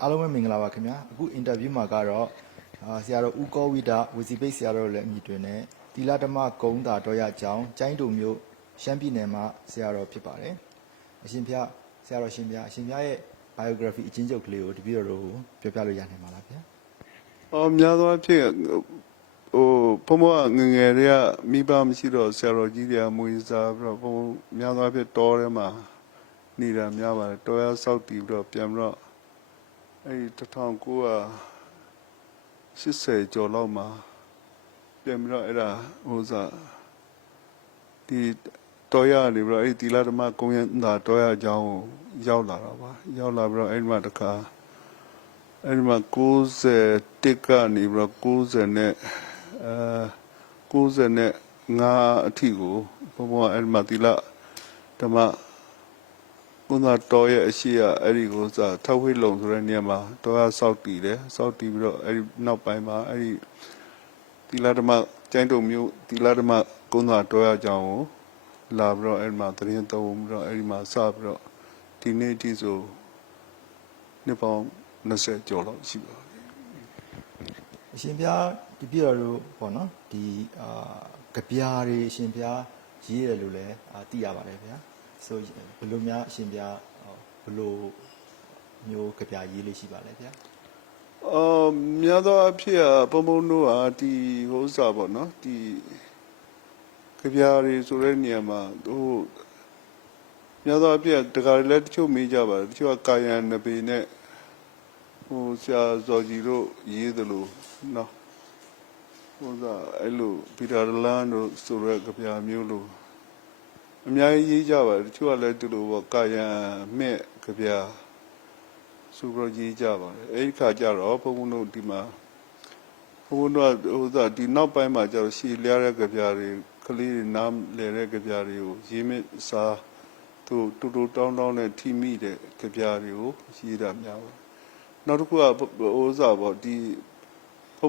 အားလုံးပဲမင်္ဂလာပါခင်ဗျာအခုအင်တာဗျူးမှာကတော့ဆရာတော်ဦးကောဝိဒဝစီပိတ်ဆရာတော်လည်းအမည်တွင်နဲ့တီလာဓမ္မဂုံးသာတော်ရအကြောင်းကျိုင်းတုံမြို့ရှမ်းပြည်နယ်မှာဆရာတော်ဖြစ်ပါတယ်အရှင်ဖျားဆရာတော်ရှင်ဖျားအရှင်ဖျားရဲ့ biography အချင်းချုပ်ကလေးကိုတပည့်တော်တို့ပြောပြလို့ရနိုင်မှာလားဗျာများသောအားဖြင့်ဘုံဘငငယ်တွေကမိဘမရှိတော့ဆရာတော်ကြီးတွေကမွေးစားပြီးတော့ဘုံများသောအားဖြင့်တောထဲမှာနေတာများပါတယ်တောရဆောက်တည်ပြီးတော့ပြန်ပြီးတော့1980ကျော်လောက်မှာပြန်ပြီးတော့အဲ့ဒါဒီတောရနေပြီးတော့တီလာဓမ္မကုန်းရသာတောရအကြောင်းကိုရောက်လာတာပါရောက်လာပြီးတော့အဲ့ဒီမှာတခါအဲ့ဒီမှာ91ကနေပြီးတော့95အထိကိုဘုံဘအဲ့ဒီမှာတီလာဓမ္မကုန်းသာတော်ရဲ့အရှိရအဲ့ဒီကိုထောက်ဝိလုံဆိုတဲ့နေရာမှာတော်ရဆောက်တည်တယ်ဆောက်တည်ပြီးတော့အဲ့ဒီနောက်ပိုင်းမှာအဲ့ဒီတီလာဓမ္မကျိုင်းတုံမျိုးတီလာဓမ္မကုန်းသာတော်ရအကြောင်းကိုလာပြီးတော့အဲ့ဒီမှာသရင်သုံးပြီးတော့အဲ့ဒီမှာစပြီးတော့ဒီနေ့အထိဆိုနှစ်ပေါင်း20ကျော်လောက်ရှိပါပြီအရှင်ဖျားတပည့်တော်တို့ပေါ့နော်ဒီကြပြားတွေအရှင်ဖျားရေးရတယ်လို့လည်းသိရပါတယ်ဗျာဆိုဘယ်လိုများအရှင်ဖျားဘယ်လိုမျိုးကြပြားရေးလေးရှိပါလဲဗျာများသောအားဖြင့်ဘုံဘုံတို့ဟာဒီပေါ့နော်ဒီကြပြားတွေဆိုတဲ့နေရာမှာများသောအားဖြင့်တခါလည်းတချို့မေးကြပါတယ်တချို့ကကာယံနဘေနဲ့ဆရာဇော်ကြီးတို့ရေးသလိုနော်အဲ့လိုပီတာလန်တို့ဆိုတဲ့ကြပြားမျိုးလိုအများကြီးရေးကြပါတယ်တချို့ကလည်းဒီလိုပေါ့ကာယံမဲ့ကြပြားဆိုပြီးရေးကြပါတယ်အဲ့ဒီခါကျတော့ဘုန်းဘုန်းတို့ဒီမှာဘုန်းဘုန်းတို့ဒီနောက်ပိုင်းမှာကျတော့ရှည်လျားတဲ့ကြပြားတွေကလေးတွေနားလဲတဲ့ကြပြားတွေကိုရေးမိစားတူတောင်းနဲ့ထိမိတဲ့ကြပြားတွေကိုရေးတာများပါနောက်တစ်ခုကပေါ့ဒီ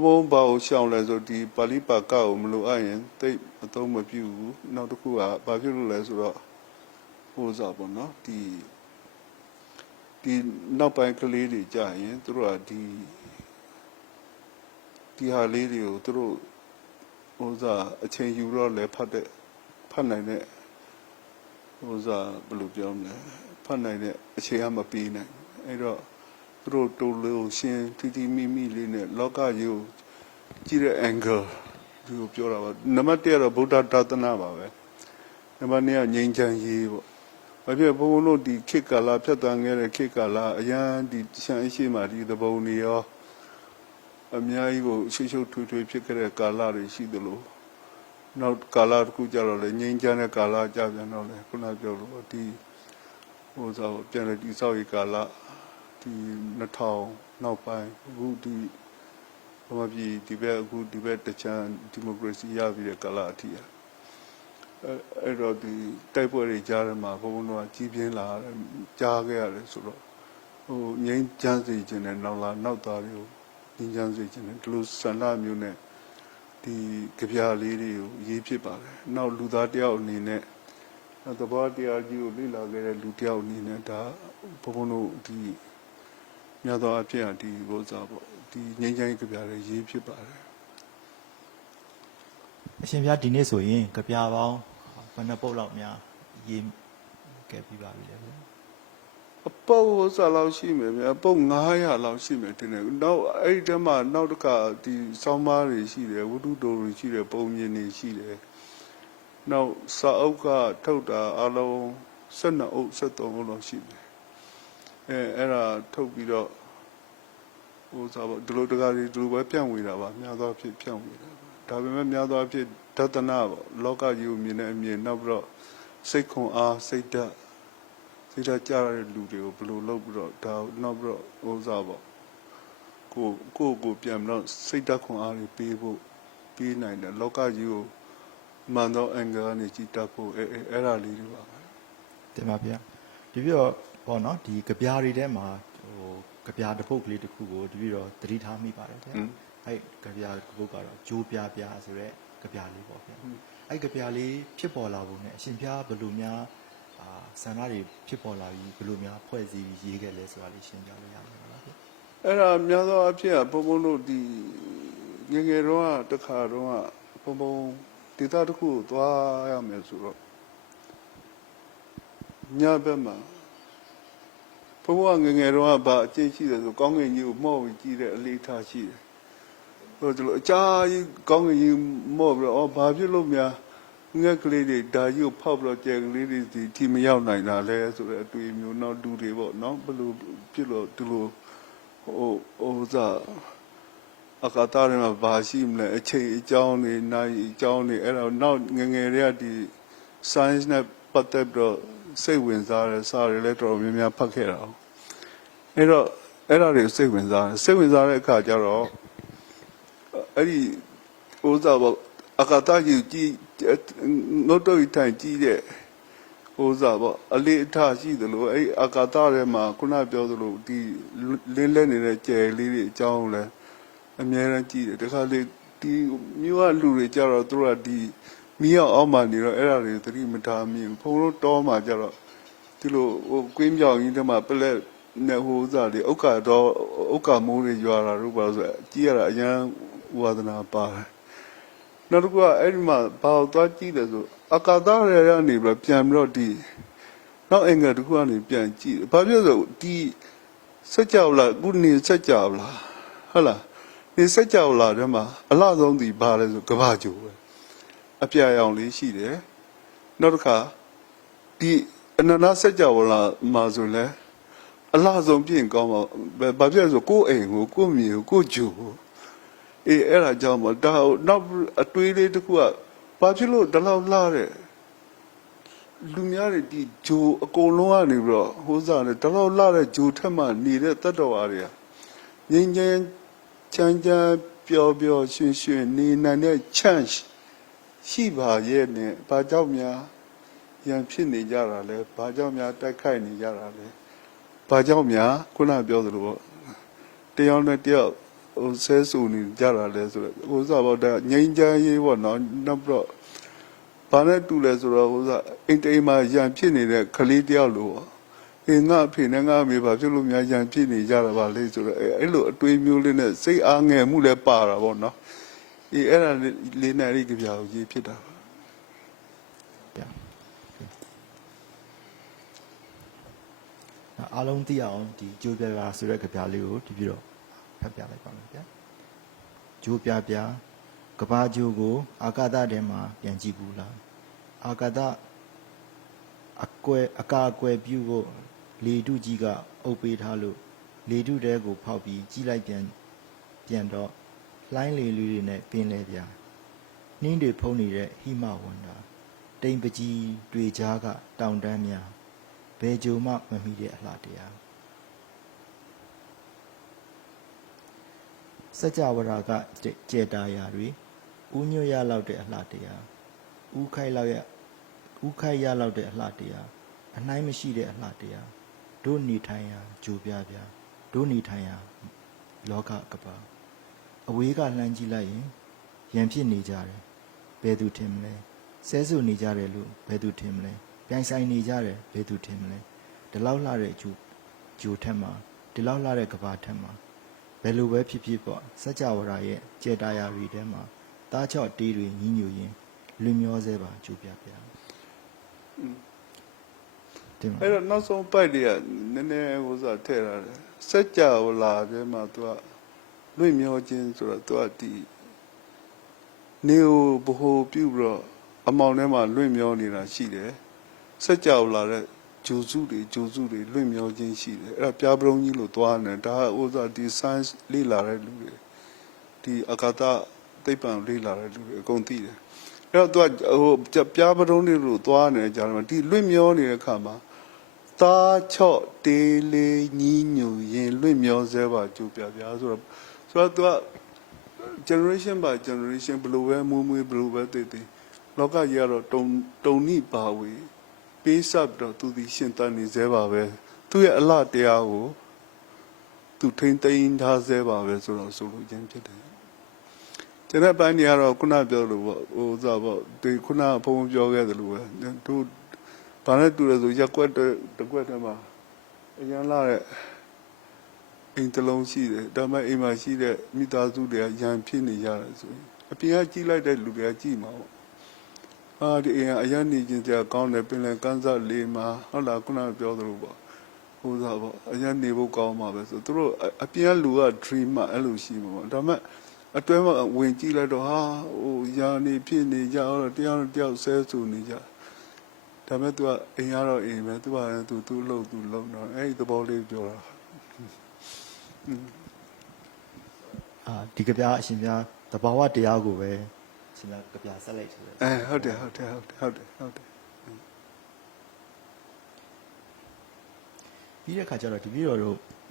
ဘုံဘာကိုရှောင်လဲဆိုဒီပါဠိပါကကိုမလိုအပ်ရင်သိအသုံးမပြုဘူးနောက်တစ်ခုကဘာဖြစ်လို့လဲဆိုတော့ပေါ့နော်ဒီနောက်ပိုင်းကလေးတွေကြာရင်သူတို့ကဒီဟာလေးတွေကိုသူတို့အချိန်ယူတော့လဲဖတ်နိုင်တဲ့ဘယ်လိုပြောမလဲဖတ်နိုင်တဲ့အချိန်ကမပေးနိုင်အဲ့တော့သူတို့တိုးလို့ရှင်းတီမိလေးနဲ့လောကကြီးကိုကြည့်တဲ့ angle ဒီကိုပြောတာပါနံပါတ်1ကတော့ဗုဒ္ဓသာသနာပါပဲနံပါတ်2ကငြိမ်းချမ်းရေးပေါ့ဘာဖြစ်ဘုံဘုံတို့ဒီခေတ်ကာလဖြတ်တန်းခဲ့တဲ့ခေတ်ကာလအရန်ဒီရှမ်းအရှိမှဒီသဘုံတွေရောအများကြီးကိုရှုပ်ထွေးဖြစ်ခဲ့တဲ့ကာလတွေရှိသလိုနောက်ကာလတစ်ခုကြတော့လေငြိမ်းချမ်းတဲ့ကာလကြပြန်တော့လေခုနပြောလို့ဒီပြန်လေဒီဆောက်ရေးကာလဒီ2000နောက်ပိုင်းအခုဒီဘာဖြစ်ဒီဘက်တချမ်းဒီမိုကရေစီရပြီးတဲ့ကာလအထိအဲ့တော့ဒီတိုက်ပွဲတွေကြားထဲမှာဘုံဘုံတို့ကကြီးပြင်းလာကြားခဲ့ရတယ်ဆိုတော့ငြိမ်းချမ်းစေခြင်းနဲ့နောက်သားတွေကိုငြိမ်းချမ်းစေခြင်းနဲ့ဒီလိုဆန္ဒမျိုးနဲ့ဒီကြပြားလေးတွေကိုရေးဖြစ်ပါတယ်နောက်လူသားတယောက်အနေနဲ့သဘောတရားကြီးကိုလေ့လာခဲ့တဲ့လူတယောက်အနေနဲ့ဒါဘုံဘုံတို့ဒီများသောအားဖြင့်ဒီပေါ့ဒီငြိမ်းချမ်းရေးကြပြားတွေရေးဖြစ်ပါတယ်အရှင်ဖျားဒီနေ့ဆိုရင်ကြပြားပေါင်းဘယ်နှပုတ်လောက်များရေးခဲ့ပြီးပါပြီလဲဗျာအပုတ်လောက်ရှိမယ်ဗျာပုတ်900လောက်ရှိမယ်တင်တယ်နောက်အဲ့ဒီတည်းမှာနောက်တစ်ခါဒီစောင်းမားတွေရှိတယ်ဝတ္ထုတော်တွေရှိတယ်ပုံမြင်တွေရှိတယ်နောက်စာအုပ်ကထုတ်တာအလုံး12အုပ်13အုပ်လောက်ရှိတယ်အဲ့ဒါထုတ်ပြီးတော့ပေါ့ဒီလိုတကားတွေဒီလိုပဲပြန့်ဝေတာပါများသောအားဖြင့်ပြန့်ဝေတာဒါပေမဲ့များသောအားဖြင့်ဒသနာပေါ့လောကကြီးကိုမြင်တဲ့အမြင်နောက်ပြီးတော့စိတ်ခွန်အားစိတ်ဓာတ်ကြရတဲ့လူတွေကိုဘယ်လိုလုပ်ပြီးတော့ဒါနောက်ပြီးတော့ပေါ့ကိုပြန်ပြီးတော့စိတ်ဓာတ်ခွန်အားတွေပေးနိုင်တယ်လောကကြီးကိုမှန်သော angle ကနေကြည့်တတ်ဖို့အဲ့ဒါလေးတွေပါပဲတင်ပါဗျာဒီပြီးတော့ပေါ့နော်ဒီကြပြားတွေထဲမှာကြပြားတစ်ပုတ်ကလေးတစ်ခုကိုဒီပြီးတော့သတိထားမိပါတယ်ဗျာအဲ့ကြပြားတစ်ပုတ်ကတော့ဂျိုးပြဆိုတဲ့ကြပြားလေးပေါ့ဗျာအဲ့ကြပြားလေးဖြစ်ပေါ်လာပုံနဲ့အရှင်ဖျားဘယ်လိုများဆန္ဒတွေဖြစ်ပေါ်လာပြီးဘယ်လိုများဖွဲ့စည်းရေးခဲ့လဲဆိုတာလေးရှင်းပြလို့ရမှာပါဗျာ အဲ့ဒါများသောအားဖြင့်ဘုံဘုံတို့ဒီငယ်ငယ်တော့တခါတော့ဘုံဘုံဒေသတစ်ခုကိုသွားရမယ်ဆိုတော့ညဘက်မှာဘုံဘုံငယ်ငယ်တော့ဗာအကျင့်ရှိတယ်ဆိုကောင်းကင်ကြီးကိုမှော့ပြီးကြည့်တဲ့အလေးထားရှိတယ်ဟိုတို့အကြာကြီးကောင်းကင်ကြီးမှော့ပြီးတော့ဘာဖြစ်လို့များငှက်ကလေးတွေဒါကြီးကိုဖောက်ပြီးတော့ကျဲကလေးတွေဒီမရောက်နိုင်တာလဲဆိုတဲ့အတွေ့အမျိုးတော့လူတွေပေါ့နော်ဘယ်လိုဖြစ်လို့ဒီလိုဟိုစားအကာတာတွေမှာဘာရှိမလဲအချိန်အကြောင်းတွေနိုင်အကြောင်းတွေအဲ့တော့နောက်ငငယ်တွေကဒီ science နဲ့ပတ်သက်ပြီးတော့စိတ်ဝင်စားတယ်စာတွေလည်းတော်တော်များများဖတ်ခဲ့တာအဲ့တော့အဲ့ဒါတွေစိတ်ဝင်စားတဲ့အခါကျတော့အဲ့ဒီဥစားပေါ့အကာတာကြီးငုတ်တော့ထိုင်ကြည့်တဲ့ဥစားပေါ့အလေးအထားရှိတယ်လို့အဲ့အကာတာထဲမှာခုနပြောသလိုဒီလင်းလဲနေတဲ့ကြယ်လေးတွေအကြောင်းလည်းအများရန်ကြည့်တယ်တခါလေဒီမြို့ကလူတွေကြတော့သူတို့ကဒီမီးအောင်အောက်မှာနေတော့အဲ့ဒါတွေသတိမထားမိဘူးဘုံတို့တောမှာကြတော့ဒီလိုဟိုကွင်းပြောင်ကြီးတမှာပလက်နဲ့ဟိုဥစားတွေဥက္ကမိုးတွေရွာတာတို့ပါဆိုကြည့်ရတာအရန်ဝါဒနာပါတယ်နောက်တစ်ခုကအဲ့ဒီမှာဘာလို့သွားကြည့်တယ်ဆိုအကာသရရနေပြီးပြန်ပြီးတော့ဒီနောက်အင်္ဂါတစ်ခုကနေပြန်ကြည့်ဘာဖြစ်လို့ဒီစက်ကြောလားခုနေစက်ကြောလားဟုတ်လားဒီစက်ကြောလာတဲ့မှာအလှဆုံးဒီဘာလဲဆိုကဘာကျိုးပဲအပြာရောင်လေးရှိတယ်နောက်တစ်ခါဒီအနန္တစက်ကြောလာမှာဆိုလဲအလှဆုံးပြင်ကောင်းပါဘာဖြစ်လဲဆိုကိုယ်အိမ်ကိုမြေကိုဂျိုအေးအဲ့ဒါကြောင့်မဒါနောက်အတွေးလေးတစ်ခုကဘာဖြစ်လို့ဒီလောက်လှတဲ့လူများတွေဒီဂျိုအကုန်လုံးကနေပြီးတော့ဟိုးစားတယ်ဒီလောက်လှတဲ့ဂျိုထက်မှနေတဲ့တတ္တဝါတွေကငြိမ်းချမ်းချမ်းချမ်းပျော်ပျော်ရွှင်ရွှင်နေနိုင်တဲ့ချမ်းရှိပါရဲ့နဲ့ဘာကြောင့်များရန်ဖြစ်နေကြတာလဲဘာကြောင့်များတိုက်ခိုက်နေကြတာလဲဘာကြောင့်များခုနပြောသလိုပေါ့တယောက်နဲ့တယောက်ဟိုဆဲဆူနေကြတာလဲဆိုတော့ဟိုစားပေါ့ဒါငြိမ်းချမ်းရေးပေါ့နော်နောက်ပြီးတော့ဘာနဲ့တူလဲဆိုတော့ဟိုစားအိမ်တိမ်မှာရန်ဖြစ်နေတဲ့ကလေးတယောက်လို့ပေါ့ငါအဖေနဲ့ငါအမေဘာဖြစ်လို့များရန်ဖြစ်နေကြတာပါလဲဆိုတော့အဲ့လိုအတွေးမျိုးလေးနဲ့စိတ်အားငယ်မှုလည်းပါတာပေါ့နော်အဲ့ဒါလေးနဲ့အဲ့ဒီကြပြာကိုရေးဖြစ်တာပါအားလုံးသိအောင်ဒီကြိုးပြပြဆိုတဲ့ကြပြလေးကိုဒီပြီးတော့ဖတ်ပြလိုက်ပါမယ်ဗျာကြိုးပြပြကဘာကြိုးကိုအာကာသထဲမှာပြန်ကြည့်ဘူးလားအာကာသအကာအကွယ်ပြုဖို့လေတုကြီးကအုပ်ပေးထားလို့လေတုတဲကိုဖောက်ပြီးကြီးလိုက်ပြန်တော့လှိုင်းလေလူတွေနဲ့ပင်လဲပြနှင်းတွေဖုံးနေတဲ့ဟိမဝန္တာတိမ်ပကြီးတွေကြားကတောင်တန်းများဘယ်ကြုံမှမမိတဲ့အလှတရားစัจ java ရာကကျေတာယာတွေဥညွတ်ရလောက်တဲ့အလှတရားဥခိုက်ရလောက်တဲ့အလှတရားအနှိုင်းမရှိတဲ့အလှတရားတို့နေထိုင်ရာဂျိုပြပြတို့နေထိုင်ရာလောကကပါအဝေးကလှမ်းကြည့်လိုက်ရင်ရန်ဖြစ်နေကြတယ်ဘယ်သူထင်မလဲဆဲဆူနေကြတယ်လို့ဘယ်သူထင်မလဲပြိုင်ဆိုင်နေကြတယ်ဘယ်သူထင်မလဲဒီလောက်လှတဲ့ဂျိုထက်မှာဒီလောက်လှတဲ့ကဘာထက်မှာဘယ်လိုပဲဖြစ်ဖြစ်ပေါ့စัจ java ရာရဲ့ကျေတာယာတွေထဲမှာတားချော့တေးတွေညီးညွတ်ရင်လွင်မျောစေပါကြိုပြပြအဲ့တော့နောက်ဆုံးပိုက်တွေကနည်းနည်းဟိုစားထည့်ထားတယ်စัจ java လာထဲမှာသူကလွင့်မျောခြင်းဆိုတော့သူကဒီနေကိုဘ ਹੁ ပြုပြီးတော့အမောင်ထဲမှာလွင့်မျောနေတာရှိတယ်စัจ java လာတဲ့ဂျိုစုတွေလွင့်မျောခြင်းရှိတယ်အဲ့ဒါပြားပရုံးကြီးလို့သွားနေဒါကဥစားဒီ science လေ့လာတဲ့လူတွေဒီအကာသသိပ္ပံလေ့လာတဲ့လူတွေအကုန်သိတယ်အဲ့တော့သူကဟိုပြားပရုံးတွေလို့သွားနေကြတယ်ဒီလွင့်မျောနေတဲ့ခါမှာသားချော့တေးလေးညီးညူရင်လွင့်မျောစေပါကြိုပြပြဆိုတော့သူက generation by generation ဘလို့ပဲမွေးဘလို့ပဲတည်လောကကြီးကတော့တုံနိပါဝေပေးစပ်တော့သူဒီရှင်တန်နေသေးပါပဲသူရဲ့အလှတရားကိုသူထိမ့်သိမ်းထားသေးပါပဲဆိုတော့ဆိုလို့ချင်းဖြစ်တယ်ကျွန်တော်ပိုင်းနေကတော့ခုနပြောလို့ပေါ့ဟိုစားပေါ့ဒီခုနဘုံပြောခဲ့တယ်လို့ပဲသူဘာနဲ့တူလဲဆိုရက်ွက်တကွက်တည်းမှာအရင်လာတဲ့ အိမ်တစ်လုံးရှိတယ်ဒါမှအိမ်မှာရှိတဲ့မိသားစုတွေကရန်ဖြစ်နေကြတယ်ဆိုရင်အပြင်ကကြည့်လိုက်တဲ့လူတွေကကြည့်မှာပေါ့ဒီအိမ်ကအရန်နေခြင်းစရာကောင်းတယ်ပင်လယ်ကမ်းစပ်လေးမှာဟုတ်လားခုနကပြောသလိုပေါ့ဟိုစားပေါ့အရန်နေဖို့ကောင်းမှာပဲဆိုသူတို့အပြင်ကလူက dream မှာအဲ့လိုရှိမှာပေါ့ဒါမှအတွဲမှာဝင်ကြည့်လိုက်တော့ဟာဟိုရာနေဖြစ်နေကြတော့တယောက်တယောက်ဆဲဆူနေကြဒါမဲ့ तू ကအိမ်ရတော့အိမ်ပဲ तू ကသူ့လုံတော့အဲ့ဒီသဘောလေးပြောတာ ဒီကပြအရှင်ပြသဘာဝတရားကိုပဲအရှင်ပြကပြဆက်လိုက်တယ်ဟုတ်တယ်ပြီးတဲ့ခါကျတော့ဒီပြီးတော့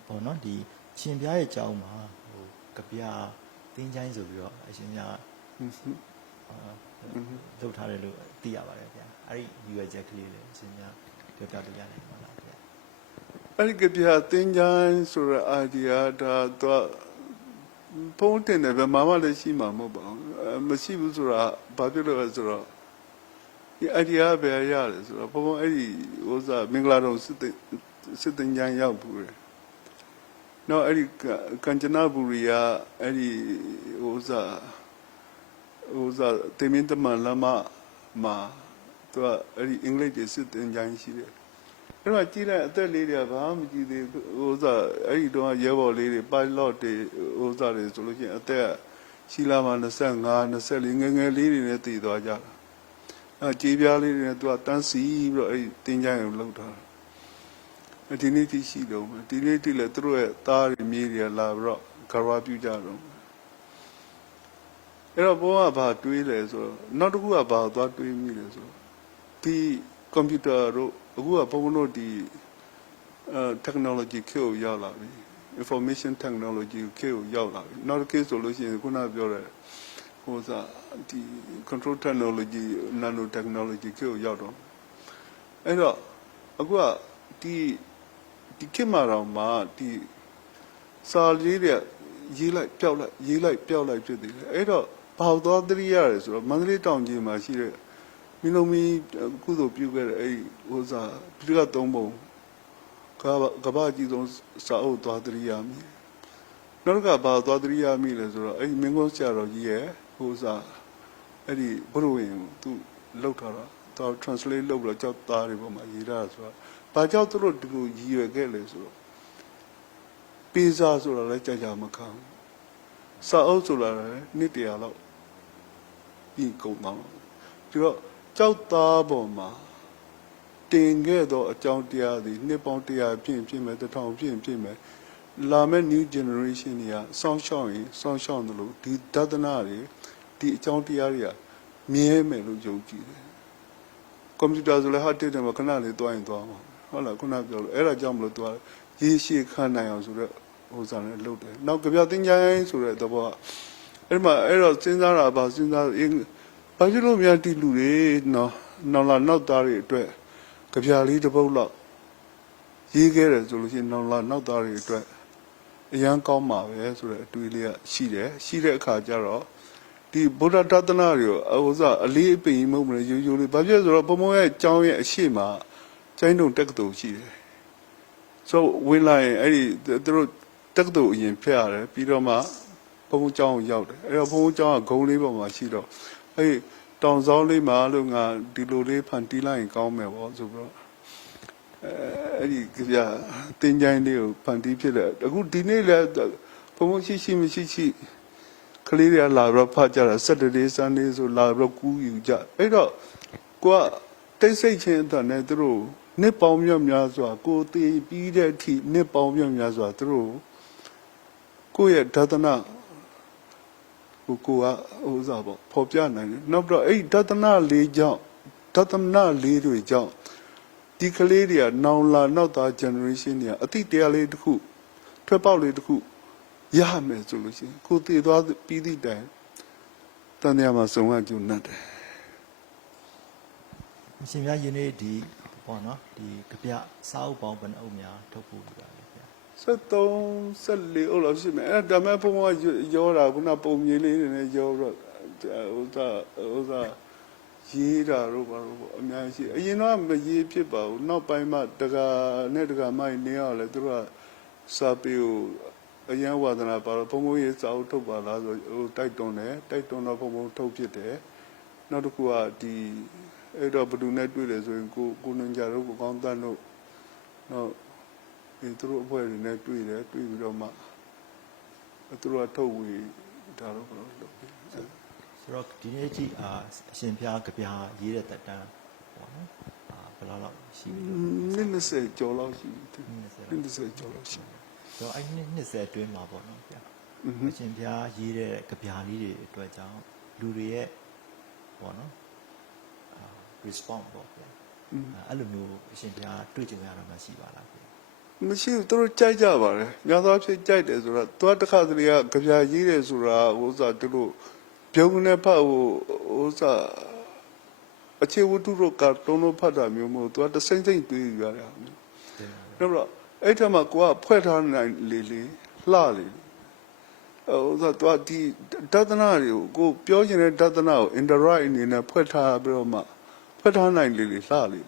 ပေါ့နော်ဒီရှင်ပြရဲ့ကြောင်းမှာဟိုကပြတင်းချိုင်းဆိုပြီးတော့အရှင်ပြလုပ်ထားတယ်လို့သိရပါတယ်ဗျာအဲ့ဒီ UR ချက်ကလေးလည်းအရှင်ပြပြောပြလို့ရတယ်ဟုတ်လားဗျာအဲ့ဒီကပြတင်းချိုင်းဆိုတဲ့ idea ဒါတော့ဖုန်းတင်တယ်ပဲမမလည်းရှိမှာမဟုတ်ပါဘူးမရှိဘူးဆိုတာဘာဖြစ်လို့လဲဆိုတော့ဒီ idea ပဲရတယ်ဆိုတော့ဘုံအဲ့ဒီဥစားမင်္ဂလာတော်စစ်တင်ကြမ်းရောက်ဘူးလေနော်အဲ့ဒီကঞ্จနဘူရီကအဲ့ဒီဥစားတေမင်းတမန်လမ်းမှာသူကအဲ့ဒီအင်္ဂလိပ်တွေစစ်တင်ကြမ်းရှိတယ်အဲ့တော့ကြည့်လိုက်အသက်လေးတွေကဘာမှမကြည့်သေးဘူးဥစားအဲ့ဒီတော့ရဲဘော်လေးတွေ pilot တွေဥစားတွေဆိုလို့ရှိရင်အသက်ရှိလာမှ25 24ငယ်ငယ်လေးတွေနဲ့တည်သွားကြတာအဲ့ကြေးပြားလေးတွေနဲ့သူကတန်းစီပြီးတော့အဲ့ဒီတင်ကြမ်းကိုလှုပ်ထားတာဒီနေ့တိရှိတော့ဒီနေ့တိလည်းသူတို့ရဲ့သားတွေမြေးတွေလာပြီးတော့ဂရဝပြုကြတော့အဲ့တော့ဘုန်းကဘာတွေးလဲဆိုတော့နောက်တစ်ခုကဘာသွားတွေးမိလဲဆိုတော့ဒီကွန်ပျူတာတို့အခုကဘုန်းတို့ဒီtechnology ခေတ်ကိုရောက်လာပြီ information technology ခေတ်ကိုရောက်လာပြီနောက်တစ်ခေတ်ဆိုလို့ရှိရင်ခုနပြောတဲ့ဟိုစားဒီ control technology nano technology ခေတ်ကိုရောက်တော့အဲ့တော့အခုကဒီခေတ်မှာတော့မှဒီစာလေးတွေရေးလိုက်ပျောက်လိုက်ဖြစ်သေးတယ်အဲ့တော့ဘာသွားသတိရတယ်ဆိုတော့မန္တလေးတောင်ကြီးမှာရှိတဲ့မင်းလုံးမီကုသိုလ်ပြုခဲ့တဲ့အဲ့ဟိုစားပြိကသုံးပုံကဘာကြီးဆုံးစာအုပ်သွားသတိရမိနောက်ကဘာသွားသတိရမိလဲဆိုတော့အဲ့မင်းကုန်းဆရာတော်ကြီးရဲ့ဟိုစားအဲ့ဒီဘုရဝင်သူလောက်ထားတာသူ translate လုပ်ပြီးတော့ကြောက်သားတွေပေါ်မှာရေးထားတာဆိုတော့ဘာကြောင့်သူတို့ဒီလိုရည်ရွယ်ခဲ့လဲဆိုတော့ပေးစားဆိုတာလည်းကြာမခံစာအုပ်ဆိုတာလည်းနှစ်တရာလောက်ပြီးကုန်တော့ဒီတော့ကြောက်သားပေါ်မှာတင်ခဲ့တော့အကြောင်းတရားသည်နှစ်ပေါင်း100ဖြစ်မယ်1000ဖြစ်မယ်လာမယ့် new generation တွေကစောင့်ရှောက်တယ်လို့ဒီဒသနာတွေဒီအကြောင်းတရားတွေကမြဲမယ်လို့ယုံကြည်တယ်ကွန်ပျူတာဆိုလည်းဟာတစ်တယ်မှာခဏလေးတွားရင်သွားမှာဟုတ်လားခုနပြောလို့အဲ့ဒါကြောင့်မလို့သူကရေရှည်ခံနိုင်အောင်ဆိုတော့ဟိုစားနဲ့လုပ်တယ်နောက်ကပြတင်းချိုင်းဆိုတဲ့သဘောကအဲ့မှာအဲ့တော့စဉ်းစားတာဘာစဉ်းစားဘာဖြစ်လို့များဒီလူတွေနော်လာနောက်သားတွေအတွက်ကြပြလေးတစ်ပုတ်လောက်ရေးခဲ့တယ်ဆိုလို့ရှိရင်နောက်လာနောက်သားတွေအတွက်အရန်ကောင်းပါပဲဆိုတဲ့အတွေးလေးကရှိတဲ့အခါကျတော့ဒီဗုဒ္ဓတသနာတွေကိုဟိုစားအလေးအပင်မဟုတ်မလို့ရိုးလေးဘာဖြစ်ဆိုတော့ဘုံဘုံရဲ့အကြောင်းရဲ့အရှိမကျိုင်းတုံတက္ကသိုလ်ရှိတယ်ဆိုဝင်လာရင်အဲ့ဒီသူတို့တက္ကသိုလ်အရင်ဖျက်ရတယ်ပြီးတော့မှဘုံကျောင်းကိုရောက်တယ်အဲ့တော့ဘုံကျောင်းကဂုံလေးပေါ်မှာရှိတော့အဲ့တောင်စောင်းလေးမှာလို့ငါဒီလိုလေးဖန်တီးလိုက်ရင်ကောင်းမယ်ပေါ့ဆိုတော့အဲ့ဒီကြတင်ကြိုင်းလေးကိုဖန်တီးဖြစ်တယ်အခုဒီနေ့လည်းဘုံရှိမရှိကလေးတွေကလာပြီးတော့ဖတ်ကြတာ Saturday Sunday ဆိုလာပြီးတော့ကူးယူကြအဲ့တော့ကိုကတိတ်ဆိတ်ချင်းအတဲ့သူတို့နှစ်ပေါင်းများစွာကိုတည်ပြီးတဲ့အထိနှစ်ပေါင်းများစွာသူတို့ကိုယ့်ရဲ့ဒသနာကိုကဟိုစားပေါ့ဖော်ပြနိုင်တယ်နောက်ပြီးတော့အဲ့ဒသနာလေးကြောင့်ဒသနာလေးတွေကြောင့်ဒီကလေးတွေကနောင်လာနောက်သား generation တွေကအတိတရားလေးတစ်ခုထွက်ပေါက်လေးတစ်ခုရမယ်ဆိုလို့ရှိရင်ကိုတည်သွားပြီးသည့်တိုင်တန်တရားမှာစုံကကျုံနှက်တယ်အရှင်များယနေ့ဒီပေါ့နော်ဒီကပြစာအုပ်ပေါင်းဘယ်နှအုပ်များထုတ်ဖို့ပြပါလဲဗျာ73 74အုပ်လောက်ရှိမယ်အဲ့ဒါမဲ့ဘုံကရောတာခုနပုံမြင်လေးတွေနဲ့ရောတော့ဥစားရေးတာတော့ဘာလို့အများကြီးအရင်တော့မရေးဖြစ်ပါဘူးနောက်ပိုင်းမှတက္ကနဲ့တက္ကမိုင်းနေရလဲသူတို့ကစာပေကို အရန်ဝါဒနာပါတော့ဘုံဘုံရေးစာအုပ်ထုတ်ပါလားဆိုဟိုတိုက်တွန်းတယ်တိုက်တွန်းတော့ဘုံဘုံထုတ်ဖြစ်တယ်နောက်တစ်ခုကဒီအဲ့တော့ဘယ်သူနဲ့တွေ့တယ်ဆိုရင်ကိုနင်ကြတို့ကိုကောင်းတန်းတို့နောက်ဒီသူတို့အဖွဲ့တွေနဲ့တွေ့တယ်တွေ့ပြီးတော့မှသူတို့ကထုတ်ဝေဒါတော့ဘယ်လိုလုပ်လဲဆိုတော့ဒီနေ့ကြည့်အရှင်ဖျားကြပြာရေးတဲ့တက်တန်းပေါ့နော်ဘယ်လောက်ရှိပြီလို့20ကျော်လောက်ရှိပြီ20ကျော်လောက်ရှိပြီဆိုတော့အဲ့20အတွင်းမှာပေါ့နော်ဗျာအရှင်ဖျားရေးတဲ့ကြပြာလေးတွေအတွက်ကြောင့်လူတွေရဲ့ပေါ့နော်response ပေါ့ဗျာအဲ့လိုမျိုးအရှင်ဖျားတွေ့ကြရတာမှရှိပါလားဗျာမရှိဘူးသူတို့ကြိုက်ကြပါတယ်များသောအားဖြင့်ကြိုက်တယ်ဆိုတော့သူကတစ်ခါတလေကကြပြာရေးတယ်ဆိုတာဟိုစားသူတို့ပြုံးနေဖတ်ဟိုစားအခြေဝတ္ထုတို့ကတုံးလို့ဖတ်တာမျိုးမဟုတ်သူကတစိမ့်စိမ့်တွေးယူရတယ်မျိုးတော့အဲ့ထက်မှကိုကဖွဲ့ထားနိုင်လေလှလေဟိုစားသူကဒီဒသနာတွေကိုပြောချင်တဲ့ဒသနာကို interact အနေနဲ့ဖွဲ့ထားပြီးတော့မှဖွဲ့ထားနိုင်လေလှလေ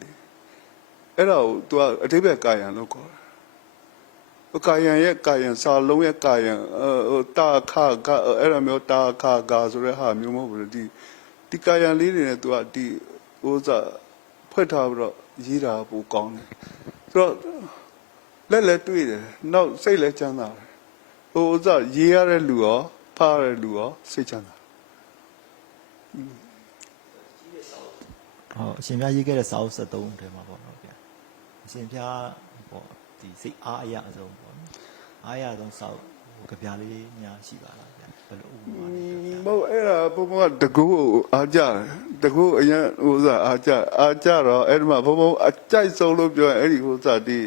အဲ့ဒါကိုသူကအတိပ္ပယ်ကာယံလို့ခေါ်တယ်ကာယံရဲ့ကာယံစာလုံးရဲ့ကာယံဟိုတာခကအဲ့လိုမျိုးတာခကဆိုတဲ့ဟာမျိုးမဟုတ်ဘူးဒီကာယံလေးတွေနဲ့သူကဒီဥစားဖွဲ့ထားပြီးတော့ရေးတာပိုကောင်းတယ်ဆိုတော့လက်တွေ့တယ်နောက်စိတ်လည်းချမ်းသာတယ်ဟိုဥစားရေးရတဲ့လူရောဖားရတဲ့လူရောစိတ်ချမ်းသာအရှင်ဖျားရေးခဲ့တဲ့စာအုပ်73ထဲမှာပေါ့နော်ဗျာအရှင်ဖျားပေါ့ဒီစိတ်အားအရအဆုံးပေါ့နော်အားရဆုံးစာအုပ်ကြပြာလေးများရှိပါလားဗျာဘယ်လိုဥပမာလေးမဟုတ်အဲ့ဒါဘုံဘုံကတကူအားကြတယ်တကူအရင်ဥစားအားကြတော့အဲ့ဒီမှာဘုံဘုံအကြိုက်ဆုံးလို့ပြောရင်အဲ့ဒီဥစားဒီ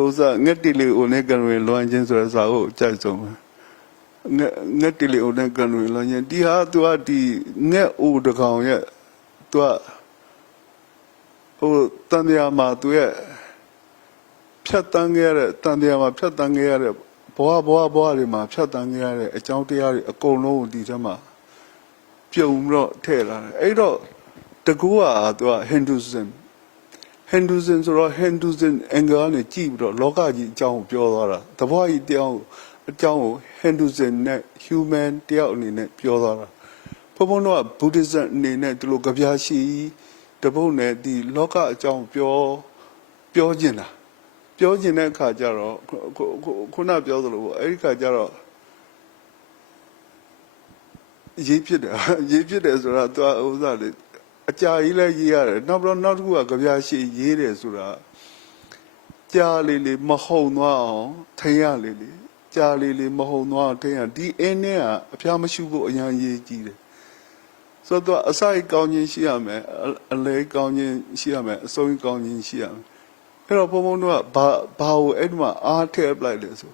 ဥစားငက်တီလီအိုနေကံဝင်လွန်ချင်းဆိုတဲ့စာအုပ်အကြိုက်ဆုံးငက်တီလီအိုနေကံဝင်လွန်ချင်းဒီဟာသူကဒီငက်အိုတကောင်ရဲ့သူကဟိုတန်မြာမှာသူရဲ့ဖြတ်တန်းခဲ့ရတဲ့တန်တရားမှာဖြတ်တန်းခဲ့ရတဲ့ဘဝတွေမှာဖြတ်တန်းခဲ့ရတဲ့အကြောင်းတရားတွေအကုန်လုံးကိုဒီထဲမှာပြုံပြီးတော့ထည့်လာတယ်အဲ့တော့တကူကသူက Hinduism ဆိုတော့ Hinduism angle နဲ့ကြည့်ပြီးတော့လောကကြီးအကြောင်းကိုပြောသွားတာတဘောကြီးတရားအကြောင်းကို Hinduism နဲ့ human တရားအနေနဲ့ပြောသွားတာဘုံဘုံတော့ Buddhism အနေနဲ့ဒီလိုကြပြာရှိတပုတ်နဲ့ဒီလောကအကြောင်းပြောကျင်တာပြောကျင်တဲ့အခါကျတော့ခုနပြောသလိုပေါ့အဲ့ဒီခါကျတော့ရေးဖြစ်တယ်ဆိုတာသူကဥစားလေအကြာကြီးလဲရေးရတယ်နောက်တစ်ခုကကြပြာရှိရေးတယ်ဆိုတာကြာလေးမဟုံသွားအောင်ထိရလေးကြာလေးမဟုံသွားအောင်ထိရဒီအင်းနဲ့ကအဖျားမရှိဖို့အရန်ရေးကြည့်တယ်ဆိုတော့အစိုက်ကောင်းခြင်းရှိရမယ်အလဲကောင်းခြင်းရှိရမယ်အဆုံးကောင်းခြင်းရှိရမယ်အဲ့တော့ဘုံဘုံတို့ကဘာကိုအဲ့ဒီမှာအားထည့်လိုက်လဲဆို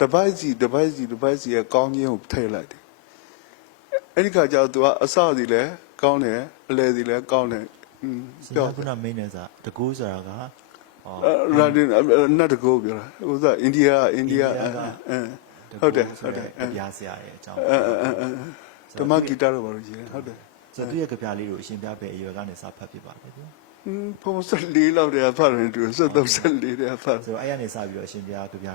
တပိုက်စီရဲ့ကောင်းခြင်းကိုထည့်လိုက်တယ်အဲ့ဒီခါကျတော့သူကအစစီလဲကောင်းတယ်အလဲစီလဲကောင်းတယ်ပြောခုနမင်းနဲ့စာတကူဆိုတာကရာဒင်နတ်တကူပြောတာဥစားအိန္ဒိယဟုတ်တယ်ပြားစရာရဲ့အကြောင်းဓမ္မဂီတတော့ဘာလို့ရေးလဲဟုတ်တယ်ဆိုတော့သူ့ရဲ့ကြပြာလေးကိုအရှင်ပြပဲအရွယ်ကနေစဖတ်ဖြစ်ပါလေဗျဘုံ14လောက်တည်းဖတ်တယ်သူ74တည်းဖတ်ဆိုတော့အဲ့ရနေစပြီးတော့အရှင်ပြကြပြာ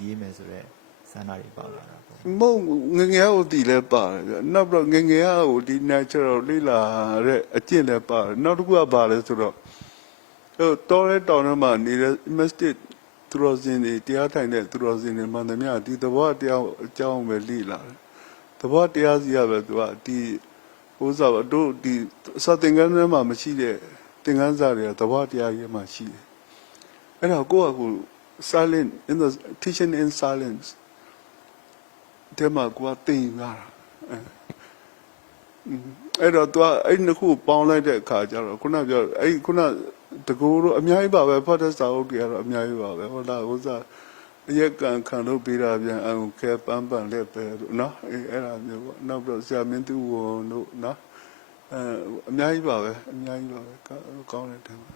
ရေးမယ်ဆိုတော့စန္ဒတွေပါလာတာပေါ့မဟုတ်ငငယ်ဟိုတီလဲပါတယ်ဗျနောက်တော့ငငယ်ဟိုဒီ natural လေးလာတဲ့အကျင့်လဲပါတယ်နောက်တစ်ခုကပါလဲဆိုတော့ဟိုတော်ရဲတောင်ထဲမှာနေတဲ့ domestic သူတော်စင်တွေတရားထိုင်တဲ့သူတော်စင်တွေမှန်သမျှဒီသဘောတရားအကြောင်းပဲလိလာတယ်သဘောတရားစီရပဲသူကဒီဥစားတို့ဒီစသင်္ကန်းထဲမှာမရှိတဲ့သင်္ကန်းစာတွေကသဘောတရားကြီးမှရှိတယ်အဲ့တော့ကိုယ့်အကူ silent in the teaching in silence တဲမှာကိုယ်သိရတာအဲ့တော့သူကအဲ့နှစ်ခုပေါင်းလိုက်တဲ့အခါကျတော့ခုနပြောအဲ့ခုနတကူတို့အများကြီးပါပဲဖတ်တဲ့စာအုပ်တွေကတော့အများကြီးပါပဲဟုတ်လားဥစားအရက်ကန်ခံလို့ပြီးတာပြန်အောင်ခဲပန်းလက်ပဲတို့နော်အဲ့ဒါမျိုးပေါ့နောက်တော့ဆရာမင်းသူဝန်တို့နော်အများကြီးပါပဲကောင်းတဲ့တည်းပါ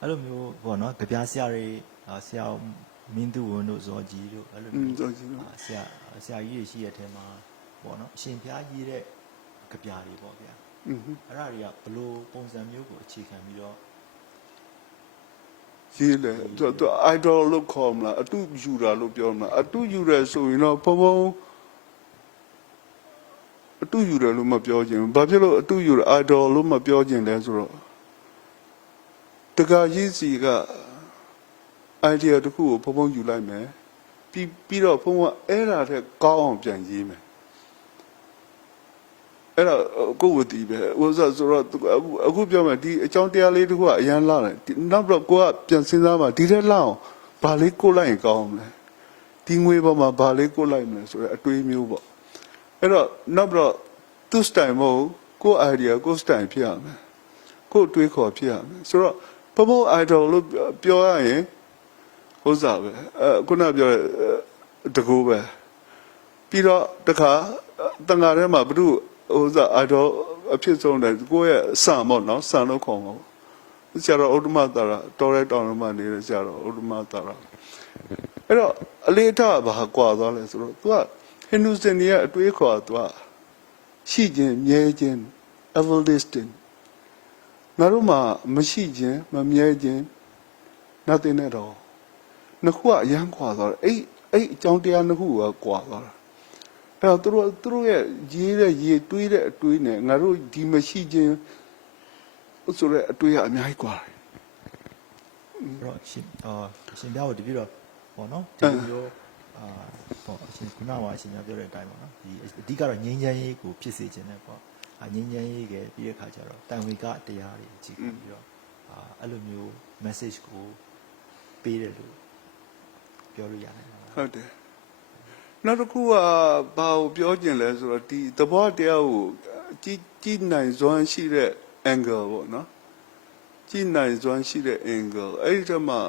အဲ့လိုမျိုးပေါ့နော်ကြပြဆရာတွေဆရာမင်းသူဝန်တို့ဇော်ကြီးတို့အဲ့လိုမျိုးဆရာကြီးတွေရှိတဲ့အထဲမှာပေါ့နော်အရှင်ဖျားကြီးတဲ့ကြပြတွေပေါ့ဗျာအဲ့ဒါတွေကဘလို့ပုံစံမျိုးကိုအခြေခံပြီးတော့ ရေးလေသူ idol လို့ခေါ်မလားအတူယူတာလို့ပြောမလားအတူယူရဲဆိုရင်တော့ဘုံဘုံအတူယူတယ်လို့မပြောချင်ဘူးဘာဖြစ်လို့အတူယူ idol လို့မပြောချင်လဲဆိုတော့တက္ကကြီးစီက idea တခုကိုဘုံဘုံယူလိုက်မယ်ပြီးတော့ဘုံဘုံအဲ့ဒါတဲ့ကောင်းအောင်ပြန်ရေးမယ်အဲ့ဒါကိုယ်ဝတီးပဲဥစ္စာဆိုတော့အခုပြောမယ်ဒီအကြောင်းတရားလေးတခုကအရန်လာတယ်နောက်တော့ကိုကပြန်စဉ်းစားပါဒီထက်လောက်ဘာလေးကိုလိုက်ရင်ကောင်းမလဲဒီငွေပေါ်မှာဘာလေးကိုလိုက်မလဲဆိုတော့အတွေးမျိုးပေါ့အဲ့တော့နောက်တော့သူ့ style မဟုတ်ကို idea ကို style ဖြစ်ရမယ်ကိုတွေးခေါ်ဖြစ်ရမယ်ဆိုတော့ဘဘ idol လို့ပြောရရင်ဥစ္စာပဲခုနပြောတကူပဲပြီးတော့တခါတန်ဃာထဲမှာဘုဥစ္စာidol အဖြစ်ဆုံးတယ်ကိုယ့်ရဲ့စံပေါ့နော်စံလို့ခေါ်မှာဆရာတော်ဥဒ္ဓမသာရတော်ရဲတောင်မှာနေတဲ့ဆရာတော်ဥဒ္ဓမသာရအဲ့တော့အလေးထားဘာကွာသွားလဲဆိုတော့ तू ကဟိန္ဒူစင်ရဲ့အတွေးခေါ် तू ကရှိခြင်းမြဲခြင်း everlasting ငါတို့မှာမရှိခြင်းမမြဲခြင်း nothing at all နှစ်ခုကအရန်ကွာသွားတယ်အဲ့အကြောင်းတရားနှစ်ခုကကွာသွားတာအဲ့တော့သူတို့ရဲ့ရေးတဲ့ရေးတွေးတဲ့အတွေးနဲ့ငါတို့ဒီမရှိခြင်းဆိုတဲ့အတွေးကအများကြီးကွာတယ်တော့ရှင်ပြဖို့တပြည့်တော့ပေါ့နော်ဒီလိုမျိုးပေါ့အရှင်ခုနကအရှင်ပြောတဲ့အတိုင်းပေါ့နော်ဒီအဓိကတော့ငြိမ်းချမ်းရေးကိုဖြစ်စေခြင်းနဲ့ပေါ့ငြိမ်းချမ်းရေးကပြီးတဲ့ခါကျတော့တန်ဝေကတရားတွေကြည့်ပြီးတော့အဲ့လိုမျိုး message ကိုပေးတယ်လို့ပြောလို့ရတယ်ဟုတ်တယ်နောက်တစ်ခုကဘာကိုပြောကျင်လဲဆိုတော့ဒီသဘောတရားကိုကြည့်နိုင်စွမ်းရှိတဲ့ angle ပေါ့နော်ကြည့်နိုင်စွမ်းရှိတဲ့ angle အဲ့ဒီမှာ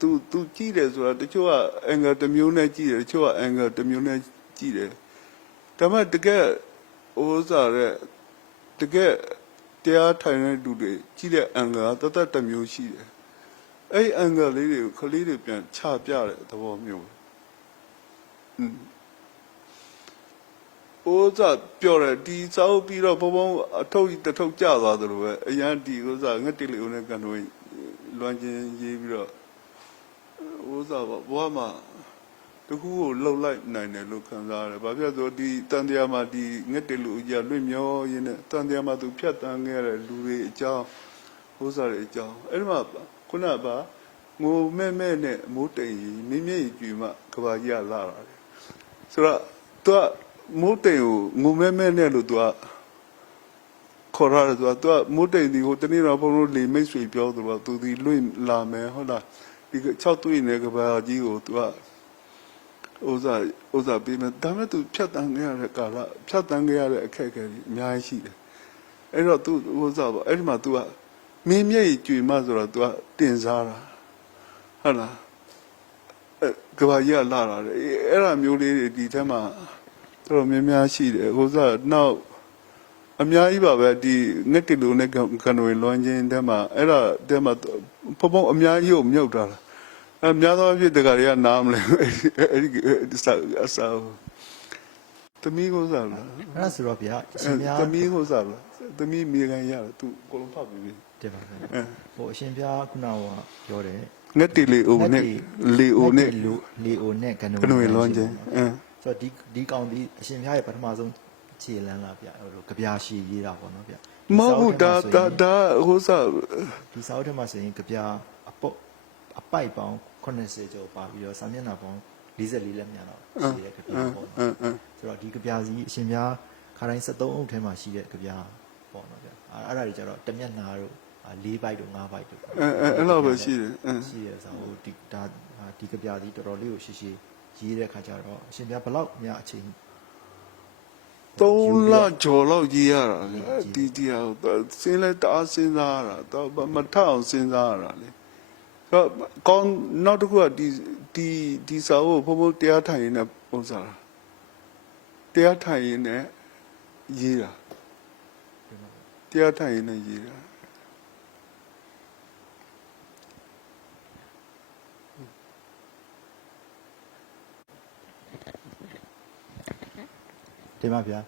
သူကြည့်တယ်ဆိုတာတချို့က angle တစ်မျိုးနဲ့ကြည့်တယ်တချို့က angle တစ်မျိုးနဲ့ကြည့်တယ်ဒါမှတကယ်ဥစားတဲ့တကယ်တရားထိုင်တဲ့လူတွေကြည့်တဲ့ angle ကတတ်မျိုးရှိတယ်အဲ့ angle လေးတွေကိုခလေးတွေပြန်ချပြတဲ့သဘောမျိုးဥစားပြောတယ်ဒီစောက်ပြီးတော့ဘုံအထုပ်တထုပ်ကျသွားသလိုပဲအရန်ဒီဥစားငှက်တိလေးဦးနဲ့ကန်တို့လွမ်းချင်းရေးပြီးတော့ဥစားဘဝမှာတခုကိုလှုပ်လိုက်နိုင်တယ်လို့ခံစားရတယ်။ဘာဖြစ်လို့ဒီတန်တရားမှာဒီငှက်တိလူကြီးလွင့်မျောရင်းနဲ့တန်တရားမှာသူဖြတ်တန်းခဲ့တဲ့လူတွေအကြောင်းဥစားတွေအကြောင်းအဲ့ဒီမှာခုနကငိုမဲ့နဲ့မိုးတိမ်ကြီးမြင့်မြင့်ကြွေမှကဘာကြီးကလာတာလေဆိုတော့သူကမိုးတိမ်ကိုငိုမဲ့နဲ့လို့သူကခေါ်ရတယ်သူကမိုးတိမ်ဒီဟိုတနေ့တော့ဘုံတို့လေမိတ်ဆွေပြောသူတော့သူဒီလွင့်လာမယ်ဟုတ်လားဒီ6သွေးနဲ့ကဘာကြီးကိုသူကဥစားပြီးမှဒါမဲ့သူဖြတ်တန်းခဲ့ရတဲ့ကာလဖြတ်တန်းခဲ့ရတဲ့အခက်အခဲကြီးအများကြီးရှိတယ်အဲ့တော့သူဥစားပေါ့အဲ့ဒီမှာ तू ကမင်းမျက်ရည်ကြွေမှဆိုတော့ तू ကတင်စားတာဟုတ်လားကဘာကြီးကလာတာလေအဲ့ဒါမျိုးလေးတွေဒီထဲမှာတော်တော်များများရှိတယ်ဥစားနောက်အများကြီးပါပဲဒီငက်တီလိုနဲ့ကန်ဝေလွန်ချင်းထဲမှာအဲ့ဒါထဲမှာဖုံအများကြီးကိုမြုပ်တာလားအများသောအဖြစ်တကတွေကနားမလဲအဲ့ဒီအစားသမီးကိုစားလားအဲ့ဒါဆိုတော့ဗျာအရှင်များသမီးကိုစားလားသမီးမိခိုင်းရတယ်သူအကုန်လုံးဖတ်ပြီးတင်ပါမယ်ဟိုအရှင်ပြားခုနကပြောတယ်ငက်တီလီအိုနဲ့လီအိုနဲ့လီအိုနဲ့ကန်ဝေလွန်ချင်းဆိုတော့ဒီကောင်ဒီအရှင်ပြားရဲ့ပထမဆုံးခြေလန်းလာဗျဟိုကဗျာရှည်ရေးတာပေါ့နော်ဗျမဟုတ်ဒါဟိုစားဒီစာအုပ်ထဲမှာဆိုရင်ကဗျာအပိုက်ပေါင်း80ကျော်ပါပြီးတော့စာမျက်နှာပေါင်း44လက်မျက်နှာရှိတဲ့ကဗျာပေါ့နော်ဆိုတော့ဒီကဗျာစီအရှင်ပြားခါတိုင်း73အုပ်ထဲမှာရှိတဲ့ကဗျာပေါ့နော်ဗျအဲ့ဒါတွေကျတော့တမျက်နှာတို့4ဘိုက်တို့5ဘိုက်တို့အဲ့လိုပဲရှိတယ်ရှိရဆိုဟိုဒီကဗျာစီတော်တော်လေးကိုရှိရေးတဲ့ခါကျတော့အရှင်ပြားဘလောက်များအချိန်3လကျော်လောက်ရေးရတာဒီတရားစင်းလဲတအားစဉ်းစားရတာတော့မထအောင်စဉ်းစားရတာလေကောင်းနောက်တစ်ခုကဒီစာအုပ်ဘုံဘုံတရားထိုင်ရင်လည်းပုံစံတရားထိုင်ရင်လည်းရေးတာတရားထိုင်ရင်လည်းရေးတာတင်ပါဗျာ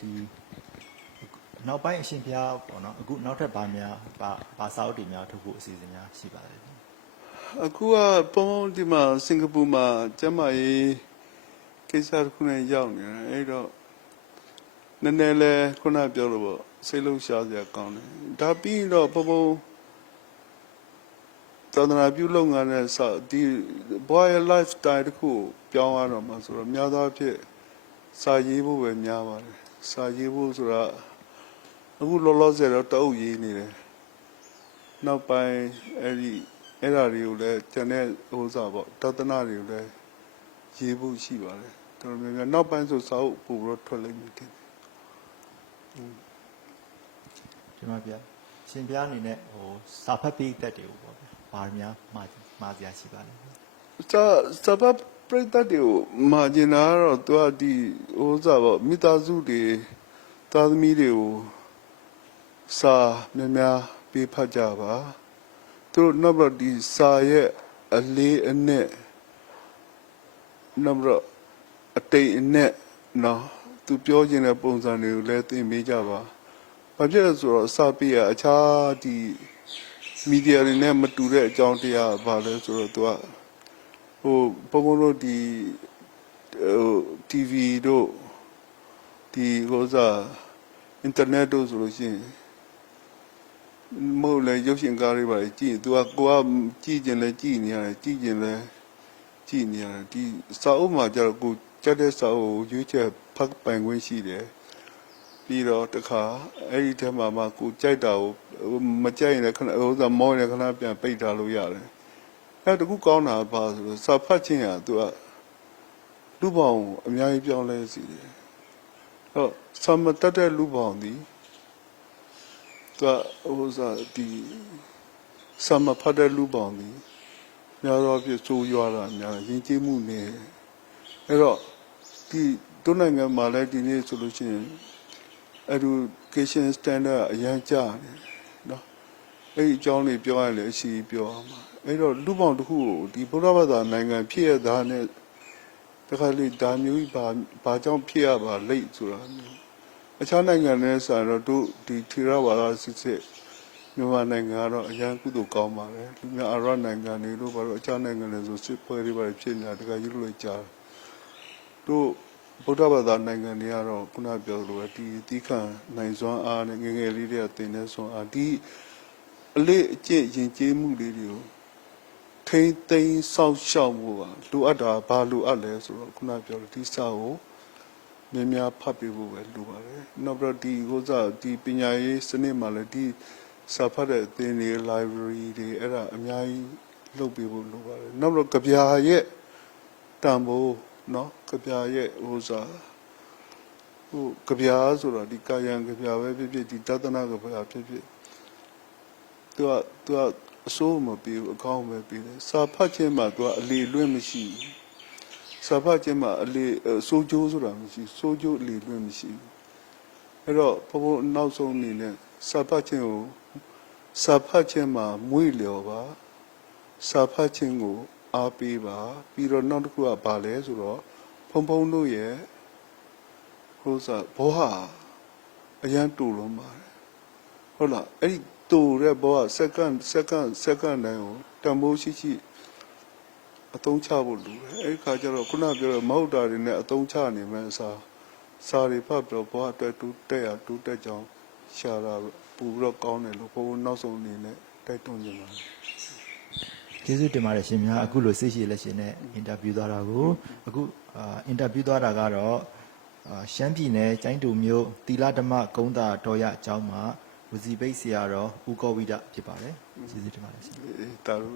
ဒီ နောက်ပိုင်းအရှင်ဘုရားပေါ့နော်အခုနောက်ထပ်ဘာစာအုပ်တွေများထုတ်ဖို့အစီအစဉ်များရှိပါလဲ အခုကပုံဒီမှာစင်ကာပူမှာကျမကြီးကိစ္စတစ်ခုနဲ့ရောက်နေတယ်အဲ့တော့နည်းနည်းလဲခုနပြောလို့ပေါ့စိတ်လုံးရှားစရာကောင်းတယ်ဒါပြီးတော့ပုံသာသနာပြုလုပ်ငန်းနဲ့စဒီဘွားရဲ့ lifestyle တစ်ခုပြောင်းရတော့မှဆိုတော့များသောအားဖြင့်စာရေးဖို့ပဲများပါတယ်စာရေးဖို့ဆိုတာအခုလောလောဆယ်တော့တအုပ်ရေးနေတယ်နောက်ပိုင်းအဲ့ဒါတွေကိုလည်းကျန်တဲ့ဟိုစားပေါ့တသနာတွေကိုလည်းရေးဖို့ရှိပါတယ်တော်တော်များများနောက်ပိုင်းဆိုစာအုပ်ပို့ပြီးတော့ထွက်လိမ့်မယ်တင် ဒီမှာဗျာရှင်ဘုရားအနေနဲ့ဟိုစာဖတ်ပိသက်တွေကိုပေါ့ဗျာဘာများမှာစရာရှိပါလဲ စာဖတ်ပြိတ္တတွေကိုမှာကျင်တာကတော့သူကဒီဟိုစားပေါ့မိသားစုတွေသားသမီးတွေကိုစာများများပေးဖတ်ကြပါသူတို့နောက်တော့ဒီစာရဲ့အလေးအနက်နောက်တော့အတိတ်အနက်နော်သူပြောခြင်းတဲ့ပုံစံတွေကိုလည်းသင်ပေးကြပါဘာဖြစ်လဲဆိုတော့စာပေကအခြားဒီမီဒီယာတွေနဲ့မတူတဲ့အကြောင်းတရားဘာလဲဆိုတော့သူကဟိုပုံလို့ဒီTV တို့ဒီဟိုစားအင်တာနက်တို့ဆိုလို့ရှိရင်မဟုတ်လေရုပ်ရှင်ကားတွေပါကြည့်သူကကိုကကြည့်ကျင်လဲကြည့်နေရတယ်ကြည့်ကျင်လဲကြည့်နေရတယ်ဒီစာအုပ်မှာကျတော့ကိုကြက်တဲ့စာအုပ်ကိုရွေးချယ်ဖတ်ပိုင်ခွင့်ရှိတယ်ပြီးတော့တခါအဲ့ဒီထဲမှာမှကိုကြိုက်တာကိုမကြိုက်ရင်လည်းခဏဟိုစားမောင်းရင်ခဏပြန်ပိတ်ထားလို့ရတယ်အဲ့တကူကောင်းတာပါဆိုတော့စာဖတ်ခြင်းဟာသူကလူပေါင်းအများကြီးပြောင်းလဲစီတယ်ဟောစာမတတ်တဲ့လူပေါင်းဒီသူကဟိုစားဒီစာမဖတ်တဲ့လူပေါင်းဒီများတော့ပြစိုးရွာတာများယဉ်ကျေးမှုနဲ့အဲ့တော့ဒီတို့နိုင်ငံမှာလည်းဒီနေ့ဆိုလို့ရှိရင် education standard အရင်ကျနေနော်အဲ့ဒီအကြောင်းလေးပြောရရင်လည်းအရှိပြောအောင်ပါအဲ့တော့လူပေါင်းတစ်ခုကိုဒီဗုဒ္ဓဘာသာနိုင်ငံဖြစ်ရတာနဲ့တခါလေဒါမျိုးကြီးဘာကြောင့်ဖြစ်ရပါလိမ့်ဆိုတာမျိုးအခြားနိုင်ငံနဲ့ဆိုတော့တို့ဒီထေရဝါဒစစ်မြန်မာနိုင်ငံကတော့အရင်ကုသိုလ်ကောင်းပါတယ်လူများအာရနိုင်ငံတွေတို့ဘာလို့အခြားနိုင်ငံတွေဆိုစစ်ပွဲတွေပါဖြစ်နေတာတခါယူလို့ကြားတို့ဗုဒ္ဓဘာသာနိုင်ငံတွေကတော့ခုနပြောလို့ဒီသီးခံနိုင်စွမ်းအားနဲ့ငယ်ငယ်လေးတွေကသင်တဲ့စွမ်းအားဒီအလေးအကျင့်ယဉ်ကျေးမှုလေးတွေကိုထိမ့်သိမ်းစောင့်ရှောက်မှုပါလိုအပ်တာဘာလိုအပ်လဲဆိုတော့ခုနပြောလို့ဒီစာကိုများများဖတ်ပြဖို့ပဲလိုပါတယ်နောက်ပြီးဒီဥစ္စာဒီပညာရေးစနစ်မှာလည်းဒီစာဖတ်တဲ့အသင်းတွေ library တွေအဲ့ဒါအများကြီးလုပ်ပြဖို့လိုပါတယ်နောက်ပြီးကြပြာရဲ့တန်ဖိုးနော်ကြပြရဲ့ဟိုစားဟိုကြပြဆိုတော့ဒီကာယံကြပြပဲဖြစ်ဖြစ်ဒီတသနာကြပြဖြစ်ဖြစ်သူကအစိုးမပြေဘူးအကောင်းပဲပြေတယ်စာဖတ်ခြင်းမှာသူကအလေလွင့်မရှိဘူးစာဖတ်ခြင်းမှာအလေစိုးကျိုးဆိုတာမရှိစိုးကျိုးအလေလွင့်မရှိဘူးအဲ့တော့ဘုံနောက်ဆုံးအနေနဲ့စာဖတ်ခြင်းမှာမွေ့လျော်ပါစာဖတ်ခြင်းကိုအားပေးပါပြီးတော့နောက်တစ်ခုကဘာလဲဆိုတော့ဖုံတို့ရဲ့ဟိုစားဘောဟာအရန်တူလုံးပါတယ်ဟုတ်လားအဲ့ဒီတူတဲ့ဘောကစက္ကန့်တိုင်းကိုတန်ဖိုးရှိအသုံးချဖို့လိုတယ်အဲ့ဒီခါကျတော့ခုနပြောတဲ့မဟုတ်တာတွေနဲ့အသုံးချနေမယ်အစားစာတွေဖတ်ပြီးတော့ဘောအတွက်တူတက်ကြောင်းရှာတာပူပြီးတော့ကောင်းတယ်လို့ဘုံနောက်ဆုံးအနေနဲ့တိုက်တွန်းနေပါတယ်ကျေးဇူးတင်ပါတယ်ရှင်များအခုလိုစိတ်ရှိလက်ရှင်နဲ့အင်တာဗျူးသွားတာကိုအခုအင်တာဗျူးသွားတာကတော့ရှမ်းပြည်နယ်ကျိုင်းတူမြို့သီလဓမ္မဂုံးသာတော်ရအကျောင်းမှာဝစီပိတ်ဆရာတော်ဦးကောဝိဒဖြစ်ပါတယ်ကျေးဇူးတင်ပါတယ်ရှင်တာလို့